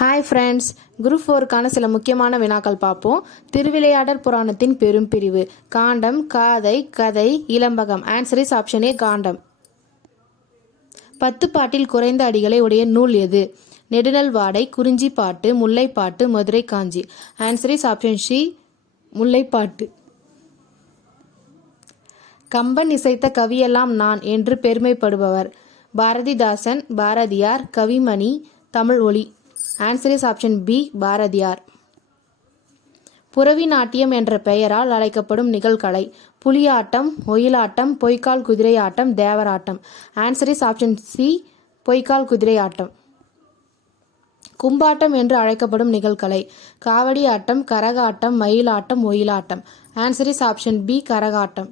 Hi friends, group 4க்கான சில முக்கியமான வினாக்கள் பார்ப்போம். திருவிளையாடற் புராணத்தின் பெரும் பிரிவு. காண்டம், காதை, கதை, இலம்பகம். ஆன்சர் இஸ் ஆப்ஷன் ஏ, காண்டம். 10 பாட்டில் குறைந்த அடிகளை உடைய நூல் எது? Nedunalvadai, Kurinjippattu, Mullaippattu, Maduraikanchi. Answer is option C, Mullaippattu. Kamban இசைத்த கவியெல்லாம் நான் என்று பெருமைப்படுபவர்? Bharathidasan, Bharathiyar, Kavimani, Tamil Oli. Answer is option B, Bharathiyar. புரவி நாட்டியம் என்ற பெயரால் அழைக்கப்படும் நிகழ்கலை. புலியாட்டம், ஒயிலாட்டம், பொய்க்கால் குதிரை ஆட்டம், தேவராட்டம். ஆன்சர் இஸ் ஆப்ஷன் சி, பொய்க்கால் குதிரை ஆட்டம். கும்பாட்டம் என்று அழைக்கப்படும் நிகழ்கலை. காவடி ஆட்டம், கரகாட்டம், மயிலாட்டம், ஒயிலாட்டம். ஆன்சர் இஸ் ஆப்ஷன் பி, கரகாட்டம்.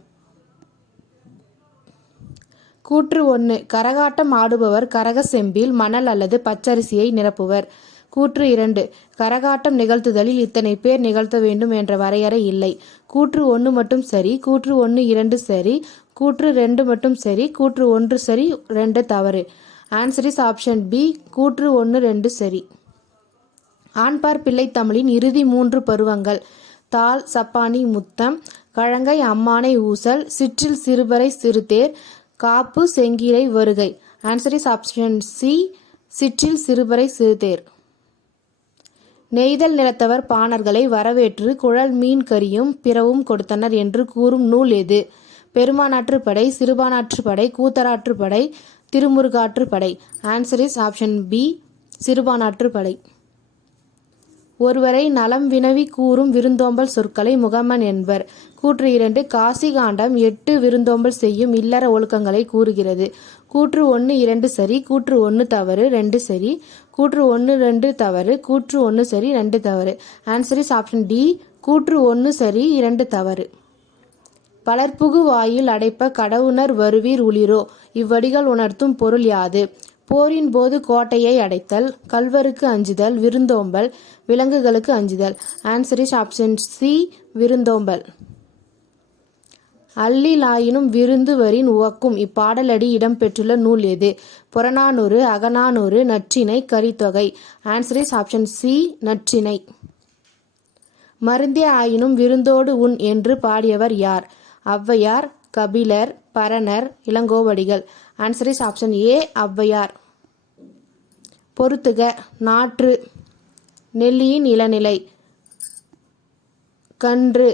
கூற்று 1. கரகாட்டம் ஆடுபவர் கரக செம்பில் மணல் அல்லது பச்சரிசியை நிரப்புவர். கூற்று 2. கரகாட்டம் நிகழ்த்துதலில் இத்தனை பேர் நிகழ்த்த வேண்டும் என்ற வரையறை இல்லை. கூற்று 1 மட்டும் சரி, கூற்று 1 2 சரி, கூற்று 2 மட்டும் சரி, கூற்று 1 சரி, 2 தவறு. ஆன்சர் இஸ் ஆப்ஷன் பி, கூற்று 1 2 சரி. ஆண்பார் பிள்ளை தமிழின் இறுதி 3 பருவங்கள். தாள், சப்பானி, முத்தம், கழங்கை, அம்மானை, ஊசல், சிற்றில், சிறுபறை, சிறுதேர், காப்பு, செங்கீரை, வருகை. ஆன்சர் இஸ் ஆப்ஷன் சி, சிற்றில், சிறுபறை, சிறுதேர். நெய்தல் நிலத்தவர் பாணர்களை வரவேற்று குழல் மீன் கறியும் பிறவும் கொடுத்தனர் என்று கூறும் நூல் எது? Perumbanarruppadai, Sirupanarruppadai, Koothararruppadai, Thirumurugarruppadai. Answer is option B, Sirupanarruppadai. ஒருவரை நலம் வினவி கூறும் விருந்தோம்பல் சொற்களை முகமன் என்பர். கூற்று 2. காசி காண்டம் 8 விருந்தோம்பல் செய்யும் இல்லற ஒழுக்கங்களை கூறுகிறது. கூற்று 1 2 சரி, கூற்று 1 தவறு, 2 சரி, கூற்று 1 2 தவறு, கூற்று 1 சரி, 2 தவறு. ஆன்சர் இஸ் ஆப்ஷன் டி, கூற்று 1 சரி, 2 தவறு. பலர்புகு வாயில் அடைப்ப கடவுணர் வருவீர் உளிரோ. இவ்வடிகள் உணர்த்தும் பொருள் யாது? போரின் போது கோட்டையை அடைத்தல், கள்வருக்கு அஞ்சுதல், விருந்தோம்பல், விலங்குகளுக்கு அஞ்சுதல். ஆன்சர் இஸ் ஆப்ஷன் சி, விருந்தோம்பல். அல்லிலாயினும் விருந்து வரின் உவக்கும் இப்பாடலடி இடம்பெற்றுள்ள நூல் எது? Purananuru, Agananuru, Natrinai, Kalithogai. Answer is option C, Natrinai. மருந்தே ஆயினும் விருந்தோடு உண் என்று பாடியவர் யார்? Avvaiyar, Kapilar, Paranar, Ilangovadigal. Answer is option A, Avvaiyar. பொறுத்துக. நாற்று நெல்லியின் இளநிலை, கன்று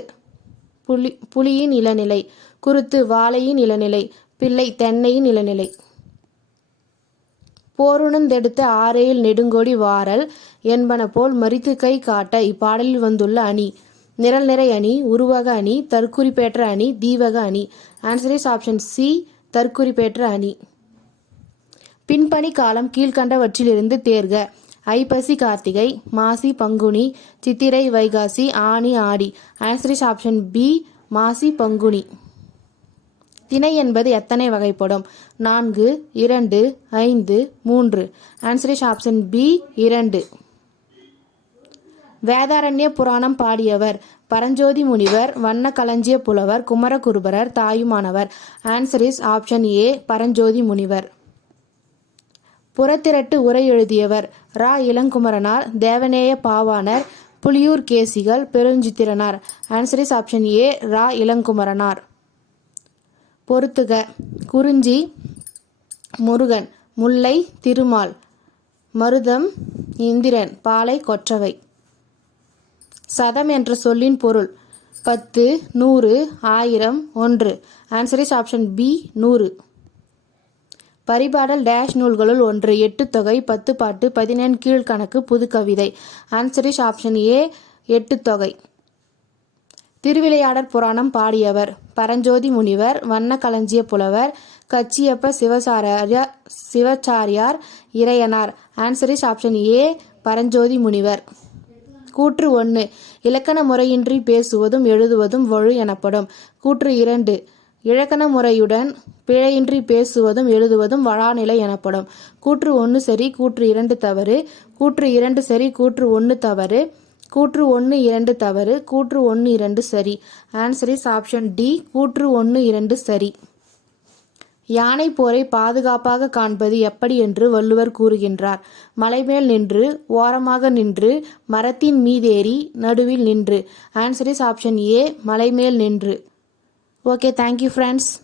புலியின் இளநிலை, குருத்து வாழையின் இளநிலை, பிள்ளை தென்னையின் இளநிலை. போருணர்ந்தெடுத்த ஆரேயில் நெடுங்கொடி வாரல் என்பன போல் மரித்து கை காட்ட இப்பாடலில் வந்துள்ள அணி. நிரல் நிறை அணி, உருவக அணி, தற்குறிப்பேற்ற அணி, தீவக அணி. ஆன்சர் இஸ் ஆப்ஷன் சி, தற்குறிப்பேற்ற அணி. பின்பணி காலம் கீழ்கண்டவற்றிலிருந்து தேர்க. ஐப்பசி கார்த்திகை, மாசி பங்குனி, சித்திரை வைகாசி, ஆனி ஆடி. ஆன்சர் இஸ் ஆப்ஷன் பி, மாசி பங்குனி. திணை என்பது எத்தனை வகைப்படும்? 4, 2, 5, 3. Answer is option B, 2. Vedaranya Puranam பாடியவர்? Paranjothi Munivar, Vanna Kalanjiya Pulavar, Kumaraguruparar, Thayumanavar. Answer is option A, Paranjothi Munivar. Purathirattu உரை எழுதியவர்? Ra Ilangumaranar, Devaneya Pavanar, Puliyur Kesigan, Perunchithiranar. Answer is option A, Ra Ilangumaranar. பொறுத்துக. குறிஞ்சி முருகன், முல்லை திருமால், மருதம் இந்திரன், பாலை கொற்றவை. சதம் என்ற சொல்லின் பொருள்? 10, 100, 1000, 1. Answer is option B, 100. Paripadal dash நூல்களுள் ஒன்று. 8 தொகை, 10 பாட்டு, 14 கீழ்கணக்கு, புது கவிதை. ஆன்சர் இஸ் ஆப்ஷன் ஏ, 8 தொகை. திருவிளையாடற் புராணம் பாடியவர்? Paranjothi Munivar, Vanna Kalanjiya Pulavar, Kachiyappa Sivachariyar, Iraiyanar. Answer is option A, Paranjothi Munivar. கூற்று 1. இலக்கண முறையின்றி பேசுவதும் எழுதுவதும் வழு எனப்படும். கூற்று 2. இலக்கண முறையுடன் பிழையின்றி பேசுவதும் எழுதுவதும் வழாநிலை எனப்படும். கூற்று 1 சரி, கூற்று 2 தவறு, கூற்று 2 சரி, கூற்று 1 தவறு, கூற்று 1 2 தவறு, கூற்று 1 2 சரி. ஆன்சர் இஸ் ஆப்ஷன் டி, கூற்று 1 2 சரி. யானை போரை பாதுகாப்பாக காண்பது எப்படி என்று வள்ளுவர் கூறுகின்றார். மலைமேல் நின்று, ஓரமாக நின்று, மரத்தின் மீதேறி, நடுவில் நின்று. ஆன்சர் இஸ் ஆப்ஷன் ஏ, மலைமேல் நின்று. Okay, thank you friends.